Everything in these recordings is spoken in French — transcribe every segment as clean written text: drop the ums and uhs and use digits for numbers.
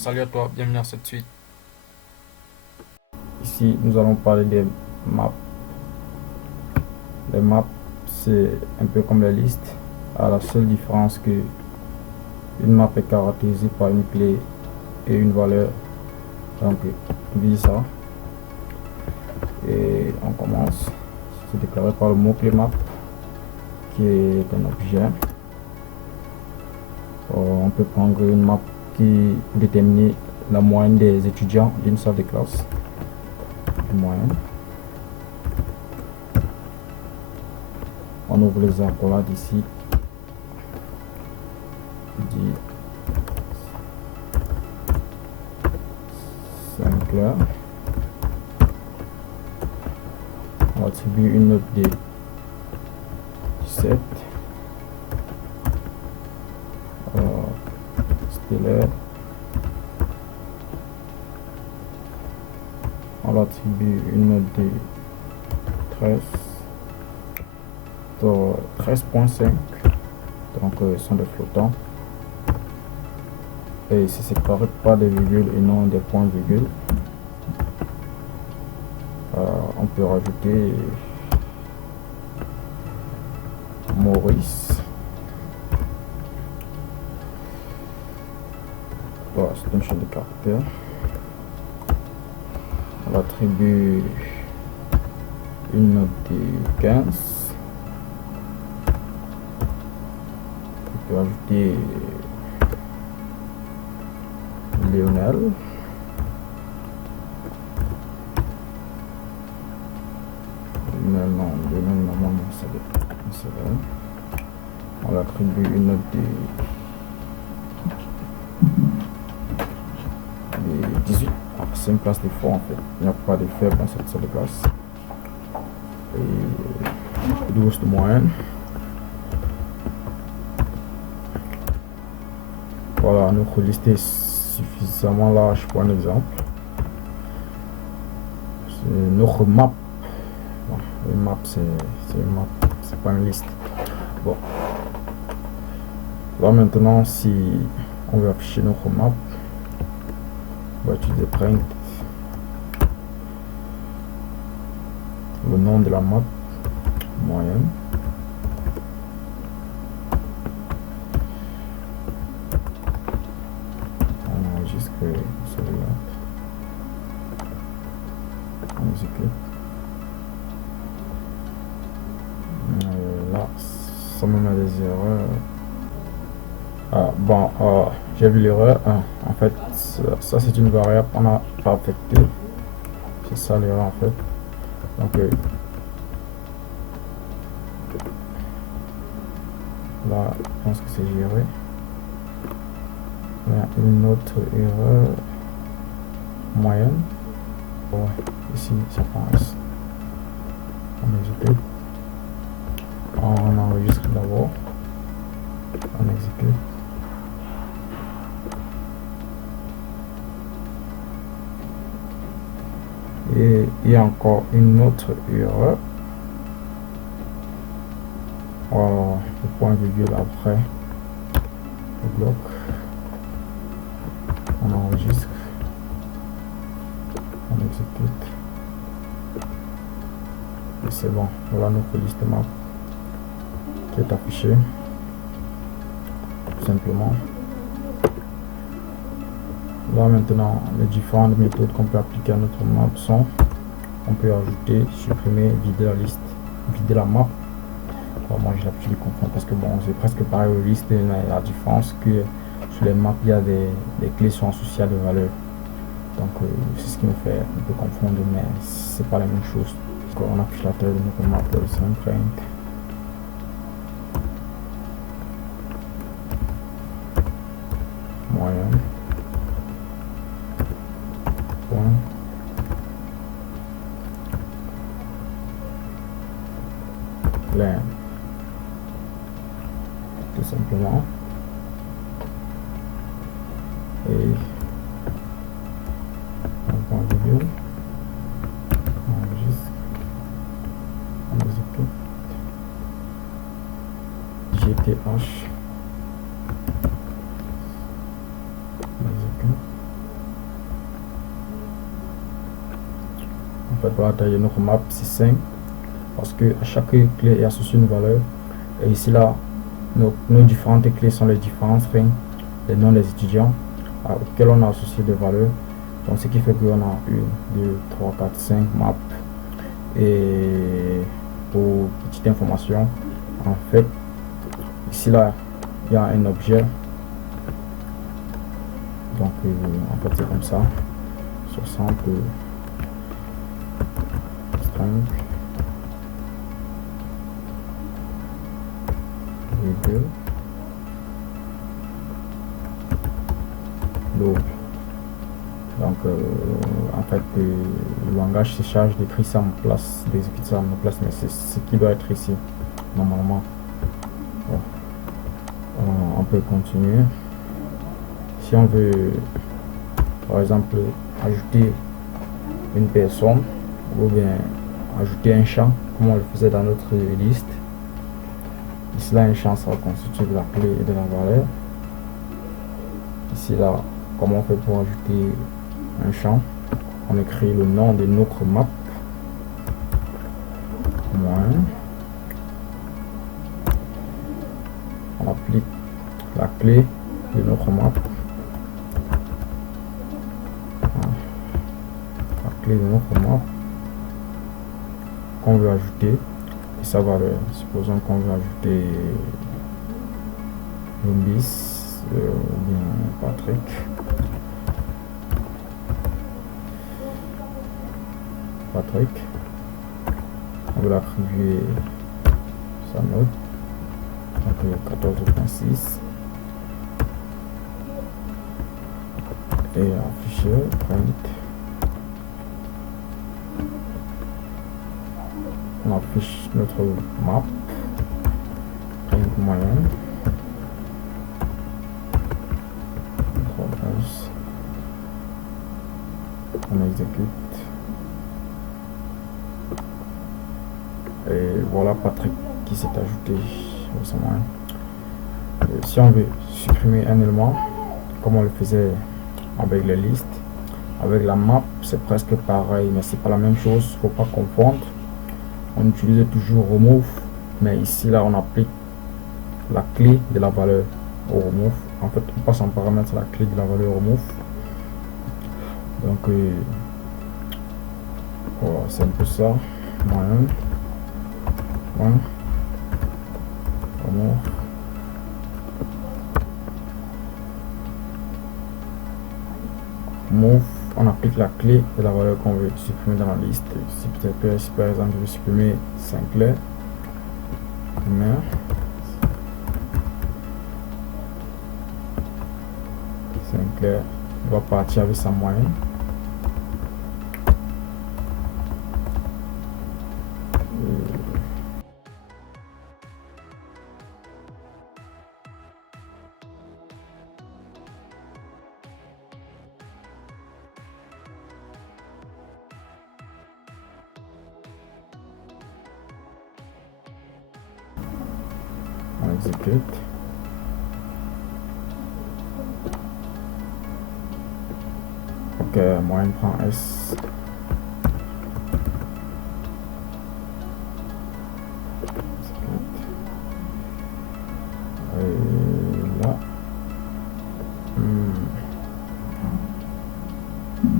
Salut à toi, bienvenue à cette suite. Ici, nous allons parler des maps. Les maps, c'est un peu comme les listes, à la seule différence que une map est caractérisée par une clé et une valeur. Donc, on ça. Et on commence. C'est déclaré par le mot-clé map, qui est un objet. On peut prendre une map qui détermine la moyenne des étudiants d'une salle de classe. Moyenne. On ouvre les accolades ici. Dit 5 heures. On attribue une note de 17. Stellaire. On attribue une note de 13. 13.5. Donc sont des flottants. Et c'est séparé par des virgules et non des points virgules. On peut rajouter Maurice. Voilà, c'est une chaîne de caractères. On attribue une note de 15. On peut ajouter Lionel. Maintenant, normalement, c'est vrai. On attribue une note de 18. Alors, c'est une classe de fort en fait. Il n'y a pas de faible dans cette salle de classe. Et 12 de moyenne. Voilà, notre liste est suffisamment large pour un exemple. C'est notre map. Bon, une map, c'est une map, c'est pas une liste. Bon. Là maintenant, si on veut afficher notre map, on va utiliser print. Le nom de la map, moyenne. On enregistre celui-là. On exécute. Là, ça me met des erreurs. J'ai vu l'erreur. En fait, ça c'est une variable qu'on n'a pas affectée. C'est ça l'erreur en fait. Donc là, je pense que c'est géré. Il y a une autre erreur moyenne. Ouais, ici ça passe. On exécute. On enregistre d'abord. On exécute. Et il y a encore une autre erreur. Voilà, le point virgule après le bloc. On enregistre. On exécute. Et c'est bon. Voilà notre liste map qui est affichée. Tout simplement. Là maintenant, les différentes méthodes qu'on peut appliquer à notre map sont: on peut ajouter, supprimer, vider la liste, vider la map. Alors moi j'ai l'habitude de comprendre parce que bon, c'est presque pareil aux listes, mais la différence que sur les maps il y a des clés sont associées à des valeurs. Donc c'est ce qui me fait un peu confondre, mais c'est pas la même chose. On affiche la taille de notre map, c'est un print. Moyenne. Plein. Tout simplement. Et un point virgule. On enregistre. On exécute. GTH. On exécute. En fait, la taille de notre map, c'est 5 parce que à chaque clé est associée une valeur. Et ici, là, nos différentes clés sont les différents strings, les noms des étudiants auxquels on a associé des valeurs. Donc, ce qui fait qu'on a 1, 2, 3, 4, 5 maps. Et pour petite information, en fait, ici, là, il y a un objet. Donc, en fait, c'est comme ça. 60 string virgule load. Donc, en fait, le langage se charge d'écrire ça en place, d'exécuter ça en place, mais c'est ce qui doit être ici, normalement. Bon. On peut continuer. Si on veut, par exemple, ajouter une personne ou bien ajouter un champ, comme on le faisait dans notre liste, ici là, un champ sera constitué de la clé et de la valeur. Ici là, comment on fait pour ajouter un champ? On écrit le nom de notre map, moins, on applique la clé de notre map, la clé de notre map qu'on veut ajouter et sa valeur. Supposons qu'on veut ajouter Lumbis ou bien Patrick. On veut l'attribuer sa note, donc 14.6, et afficher print. On affiche notre map, print moyenne, on exécute. Et voilà Patrick qui s'est ajouté récemment. Si on veut supprimer un élément, comme on le faisait avec les listes, avec la map, c'est presque pareil, mais c'est pas la même chose, faut pas confondre. On utilise toujours remove, mais ici là on applique la clé de la valeur au remove. En fait, on passe en paramètre la clé de la valeur remove. Donc voilà, c'est un peu ça. Moyen. Move, on applique la clé de la valeur qu'on veut supprimer dans la liste. Si peut-être si par exemple je veux supprimer Sinclair, Sinclair va partir avec sa moyenne. On exécute. Ok, moyenne prend S. Et là.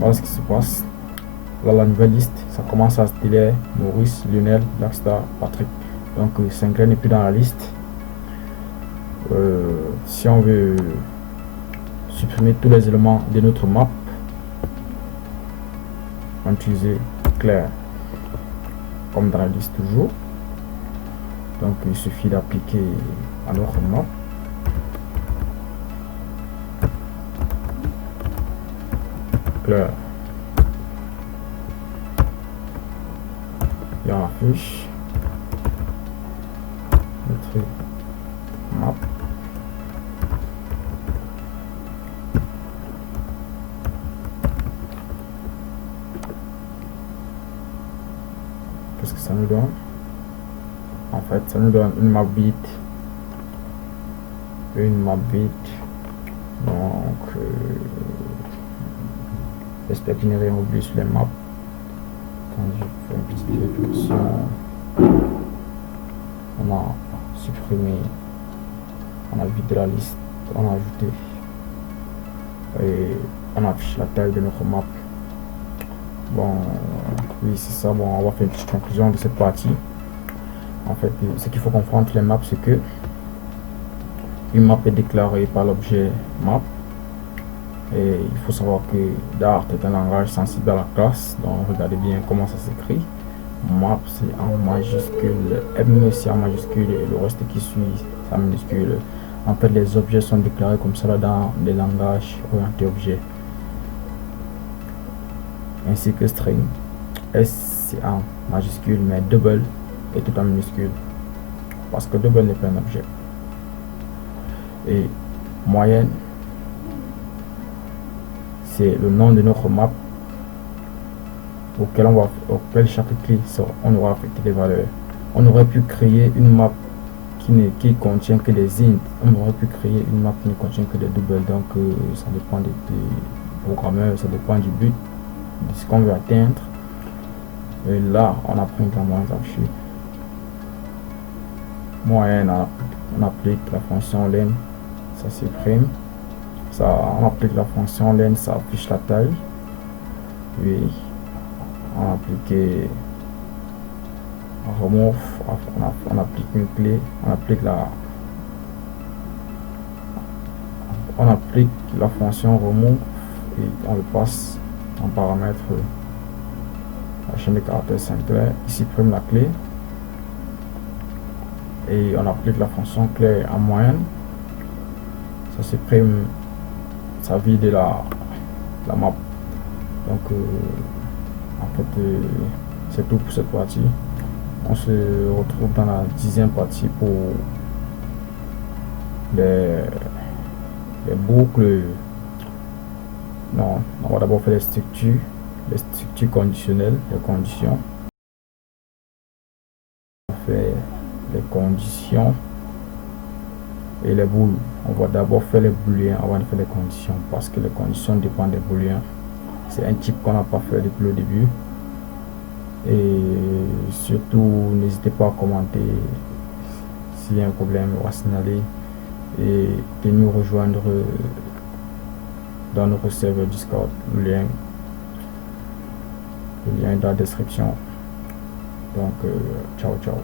Voilà ce qui se passe. Là, la nouvelle liste, ça commence à se délier Maurice, Lionel, Blackstar, Patrick. Donc, Sinclair n'est plus dans la liste. Si on veut supprimer tous les éléments de notre map, on utilise clair comme dans la liste toujours. Donc il suffit d'appliquer à notre map clair et on affiche notre map. Qu'est-ce que ça nous donne? En fait, ça nous donne une map vide. Donc, j'espère qu'il n'y a rien oublié sur les maps. Quand je fais une petite vérification, on a supprimé, on a vidé la liste, on a ajouté et on affiche la taille de notre map. Bon, oui, c'est ça. Bon, on va faire une petite conclusion de cette partie. En fait, ce qu'il faut comprendre entre les maps, c'est que une map est déclarée par l'objet map. Et il faut savoir que Dart est un langage sensible à la classe. Donc, regardez bien comment ça s'écrit. Map, c'est en majuscule, M c'est en majuscule et le reste qui suit, c'est en minuscule. En fait, les objets sont déclarés comme ça dans les langages orientés objets. Ainsi que string, S c'est en majuscule, mais double est tout en minuscule. Parce que double n'est pas un objet. Et moyenne, c'est le nom de notre map auquel chaque clé on aura affecté des valeurs. On aurait pu créer une map qui contient que des int. On aurait pu créer une map qui ne contient que des doubles. Donc ça dépend des programmeurs, ça dépend du but, de ce qu'on veut atteindre. Et là, on applique la moyenne affichée. Moyenne, on applique la fonction len, ça supprime. Ça, on applique la fonction len, ça affiche la taille. Oui. On applique remove, on applique une clé, on applique la fonction remove et on le passe en paramètre la chaîne de caractères sinclair. Il supprime la clé et on applique la fonction clé en moyenne. Ça supprime, ça vide la map. Donc en fait, c'est tout pour cette partie. On se retrouve dans la 10e partie pour les boucles. Non, on va d'abord faire les structures conditionnelles, les conditions. On va faire les conditions et les boules. On va d'abord faire les booléens avant de faire les conditions parce que les conditions dépendent des booléens. C'est un type qu'on n'a pas fait depuis le début. Et surtout, n'hésitez pas à commenter s'il y a un problème, on va signaler et de nous rejoindre dans notre serveur Discord. Le lien est dans la description. Donc, ciao, ciao.